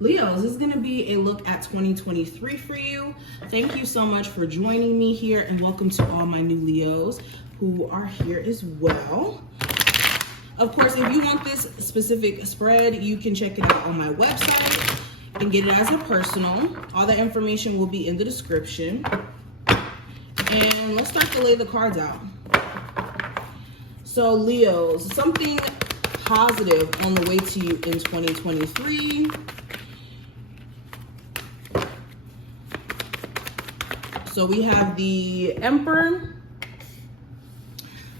Leos, this is going to be a look at 2023 for you. Thank you so much for joining me here, and welcome to all my new Leos who are here as well. Of course, if you want this specific spread, you can check it out on my website and get it as a personal. All the information will be in the description. And let's start to lay the cards out. So Leos, something positive on the way to you in 2023. So we have the Emperor.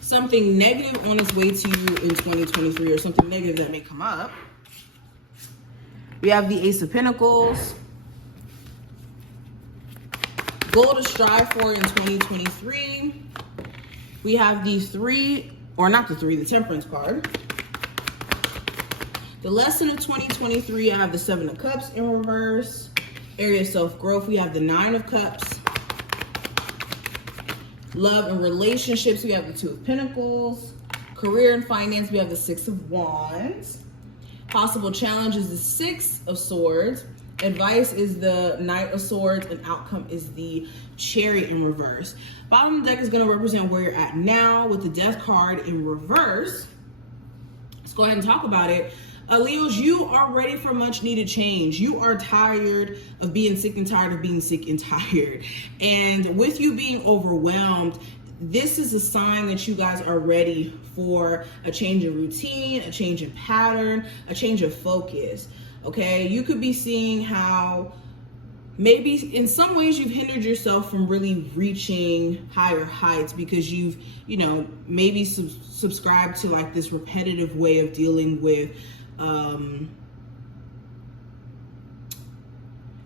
Something negative on its way to you in 2023, or something negative that may come up. We have the Ace of Pentacles. Goal to strive for in 2023. We have the the Temperance card. The lesson of 2023, I have the Seven of Cups in reverse. Area of self-growth, we have the Nine of Cups. Love and relationships, we have the Two of Pentacles. Career and finance, we have the Six of Wands. Possible challenge is the Six of Swords. Advice is the Knight of Swords, and outcome is the Chariot in reverse. Bottom of the deck is going to represent where you're at now with the Death card in reverse. Let's go ahead and talk about it. Leos, you are ready for much needed change. You are tired of being sick and tired of being sick and tired. And with you being overwhelmed, this is a sign that you guys are ready for a change in routine, a change in pattern, a change of focus. Okay, you could be seeing how maybe in some ways you've hindered yourself from really reaching higher heights because you've, maybe subscribed to like this repetitive way of dealing with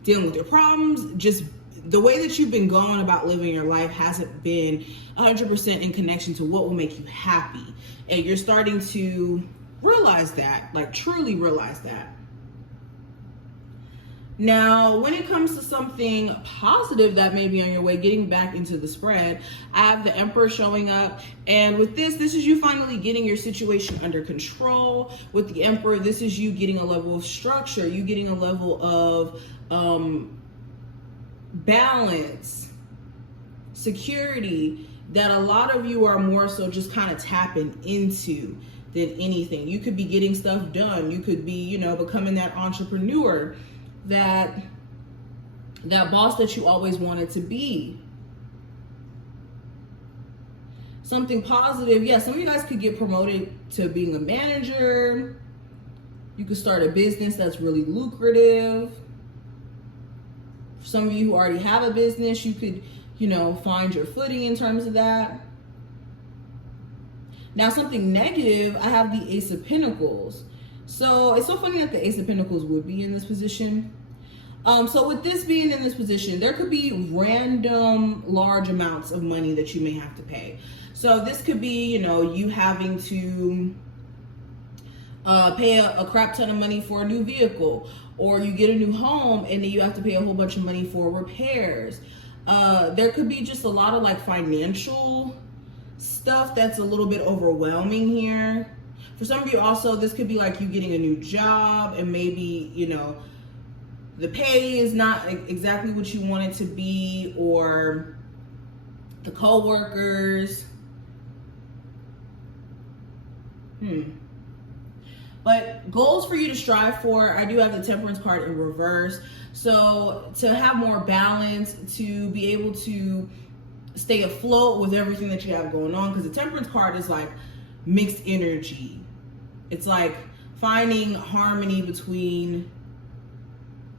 your problems. Just the way that you've been going about living your life hasn't been 100% in connection to what will make you happy. And you're starting to realize that, like truly realize that. Now, when it comes to something positive that may be on your way, getting back into the spread, I have the Emperor showing up. And with this is you finally getting your situation under control. With the Emperor, this is you getting a level of structure, you getting a level of balance, security, that a lot of you are more so just kind of tapping into than anything. You could be getting stuff done. You could be, becoming that entrepreneur, that boss that you always wanted to be. Something positive. Yeah, some of you guys could get promoted to being a manager. You could start a business that's really lucrative. For some of you who already have a business, you could, find your footing in terms of that. Now, something negative, I have the Ace of Pentacles. So it's so funny that the Ace of Pentacles would be in this position. So with this being in this position, there could be random large amounts of money that you may have to pay. So this could be, you having to pay a crap ton of money for a new vehicle, or you get a new home and then you have to pay a whole bunch of money for repairs. There could be just a lot of like financial stuff that's a little bit overwhelming here. For some of you also, this could be like you getting a new job and maybe, the pay is not exactly what you want it to be, or the co-workers. But goals for you to strive for, I do have the Temperance card in reverse. So to have more balance, to be able to stay afloat with everything that you have going on, because the Temperance card is like mixed energy. It's like finding harmony between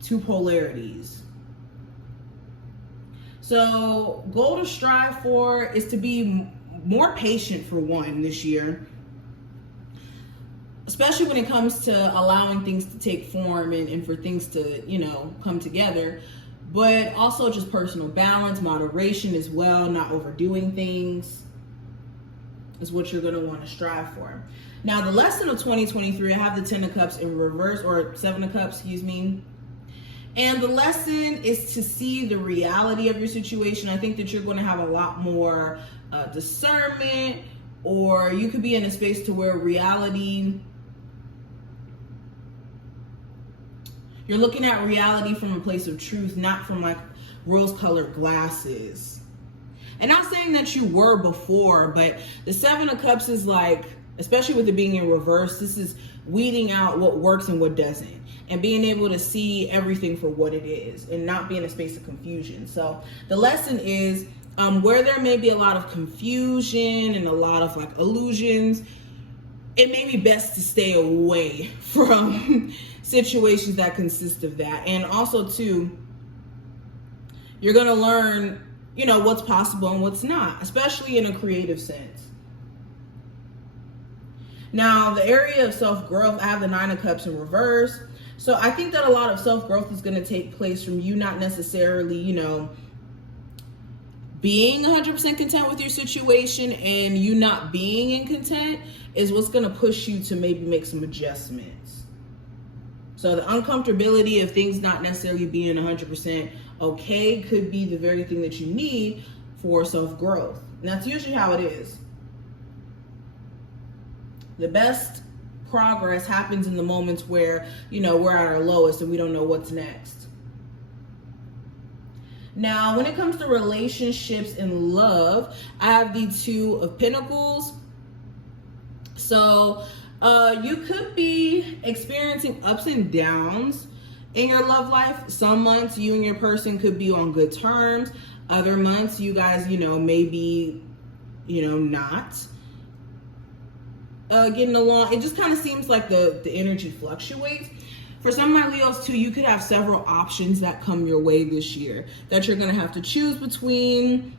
two polarities. So goal to strive for is to be more patient for one this year, especially when it comes to allowing things to take form and for things to, come together. But also just personal balance, moderation as well, not overdoing things is what you're going to want to strive for. Now, the lesson of 2023, I have the Ten of Cups in reverse, or Seven of Cups, excuse me. And the lesson is to see the reality of your situation. I think that you're going to have a lot more discernment, or you could be in a space to where reality You're looking at reality from a place of truth, not from like rose-colored glasses. And not saying that you were before, but the Seven of Cups is like, especially with it being in reverse, this is weeding out what works and what doesn't, and being able to see everything for what it is and not be in a space of confusion. So the lesson is, where there may be a lot of confusion and a lot of like illusions, it may be best to stay away from situations that consist of that. And also too, you're going to learn, you know, what's possible and what's not, especially in a creative sense. Now, the area of self-growth, I have the Nine of Cups in reverse. So I think that a lot of self-growth is going to take place from you not necessarily, you know, being 100% content with your situation, and you not being in content is what's going to push you to maybe make some adjustments. So the uncomfortability of things not necessarily being 100% okay could be the very thing that you need for self-growth. And that's usually how it is. The best progress happens in the moments where, you know, we're at our lowest and we don't know what's next. Now, when it comes to relationships and love, I have the Two of Pentacles. So you could be experiencing ups and downs in your love life. Some months you and your person could be on good terms. Other months you guys, you know, maybe, you know, not getting along. It just kind of seems like the energy fluctuates. For some of my Leos too, you could have several options that come your way this year that you're going to have to choose between,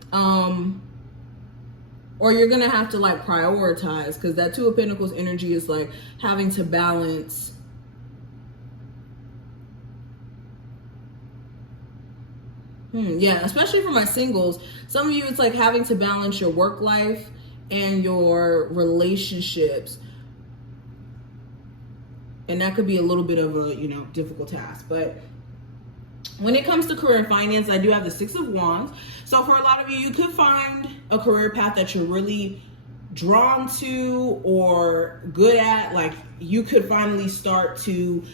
or you're going to have to like prioritize, because that Two of Pentacles energy is like having to balance yeah, especially for my singles. Some of you, it's like having to balance your work life and your relationships. And that could be a little bit of a, you know, difficult task. But when it comes to career and finance, I do have the Six of Wands. So for a lot of you, you could find a career path that you're really drawn to or good at. Like you could finally start to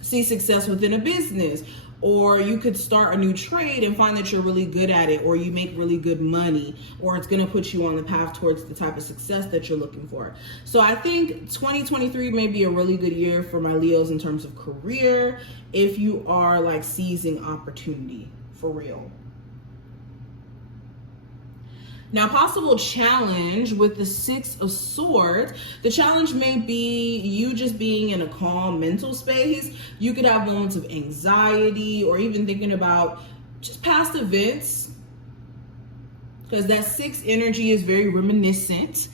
see success within a business. Or you could start a new trade and find that you're really good at it, or you make really good money, or it's going to put you on the path towards the type of success that you're looking for. So I think 2023 may be a really good year for my Leos in terms of career, if you are like seizing opportunity for real. Now, possible challenge with the Six of Swords. The challenge may be you just being in a calm mental space. You could have moments of anxiety or even thinking about just past events, because that Six energy is very reminiscent.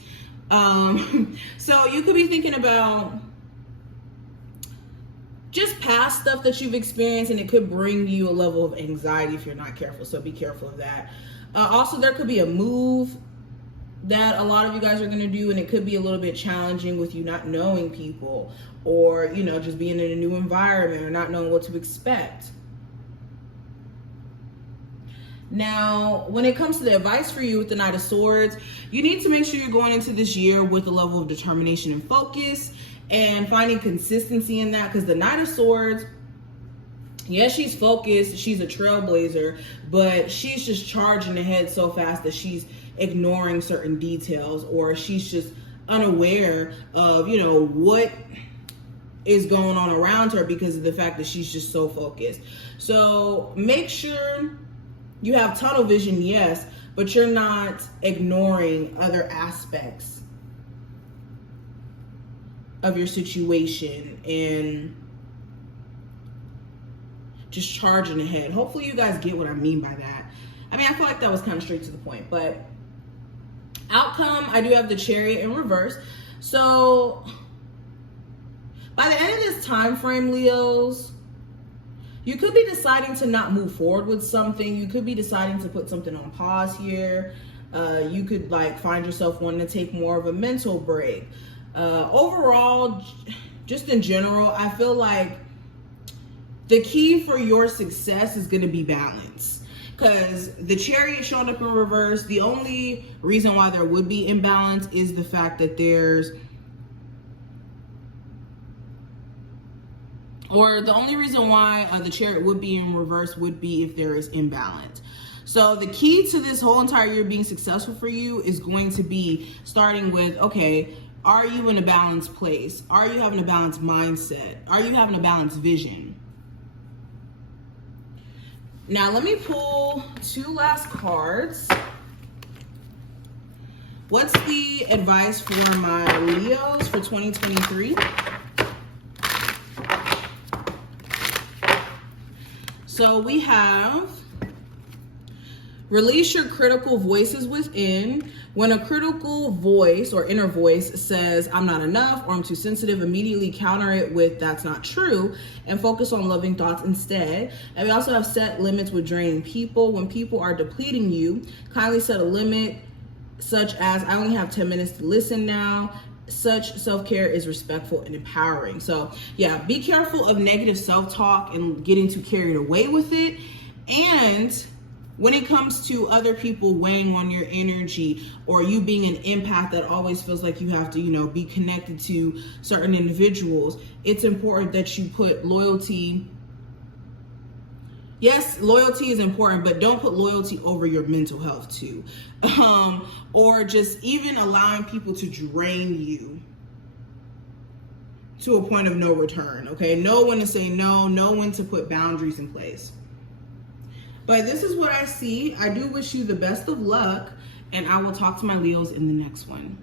So you could be thinking about just past stuff that you've experienced, and it could bring you a level of anxiety if you're not careful. So be careful of that. Also, there could be a move that a lot of you guys are going to do, and it could be a little bit challenging with you not knowing people, or, you know, just being in a new environment or not knowing what to expect. Now, when it comes to the advice for you with the Knight of Swords, you need to make sure you're going into this year with a level of determination and focus and finding consistency in that, because the Knight of Swords, yes, she's focused, she's a trailblazer, but she's just charging ahead so fast that she's ignoring certain details, or she's just unaware of, you know, what is going on around her because of the fact that she's just so focused. So make sure you have tunnel vision, yes, but you're not ignoring other aspects of your situation and just charging ahead. Hopefully you guys get what I mean by that. I mean, I feel like that was kind of straight to the point, but outcome, I do have the Chariot in reverse. So by the end of this time frame, Leos, you could be deciding to not move forward with something. You could be deciding to put something on pause here. You could like find yourself wanting to take more of a mental break. Overall, just in general, I feel like the key for your success is going to be balance, because the Chariot showing up in reverse, the only reason why there would be imbalance is the fact that there's Or the only reason why the Chariot would be in reverse would be if there is imbalance. So the key to this whole entire year being successful for you is going to be starting with, okay, are you in a balanced place? Are you having a balanced mindset? Are you having a balanced vision? Now let me pull 2 last cards. What's the advice for my Leos for 2023? So we have release your critical voices within. When a critical voice or inner voice says, I'm not enough or I'm too sensitive, immediately counter it with that's not true and focus on loving thoughts instead. And we also have set limits with draining people. When people are depleting you, kindly set a limit such as I only have 10 minutes to listen now. Such self-care is respectful and empowering. So yeah, be careful of negative self-talk and getting too carried away with it. And when it comes to other people weighing on your energy or you being an empath that always feels like you have to, you know, be connected to certain individuals, it's important that you put loyalty. Yes, loyalty is important, but don't put loyalty over your mental health too. Or just even allowing people to drain you to a point of no return, okay? Know when to say no, know when to put boundaries in place. But this is what I see. I do wish you the best of luck, and I will talk to my Leos in the next one.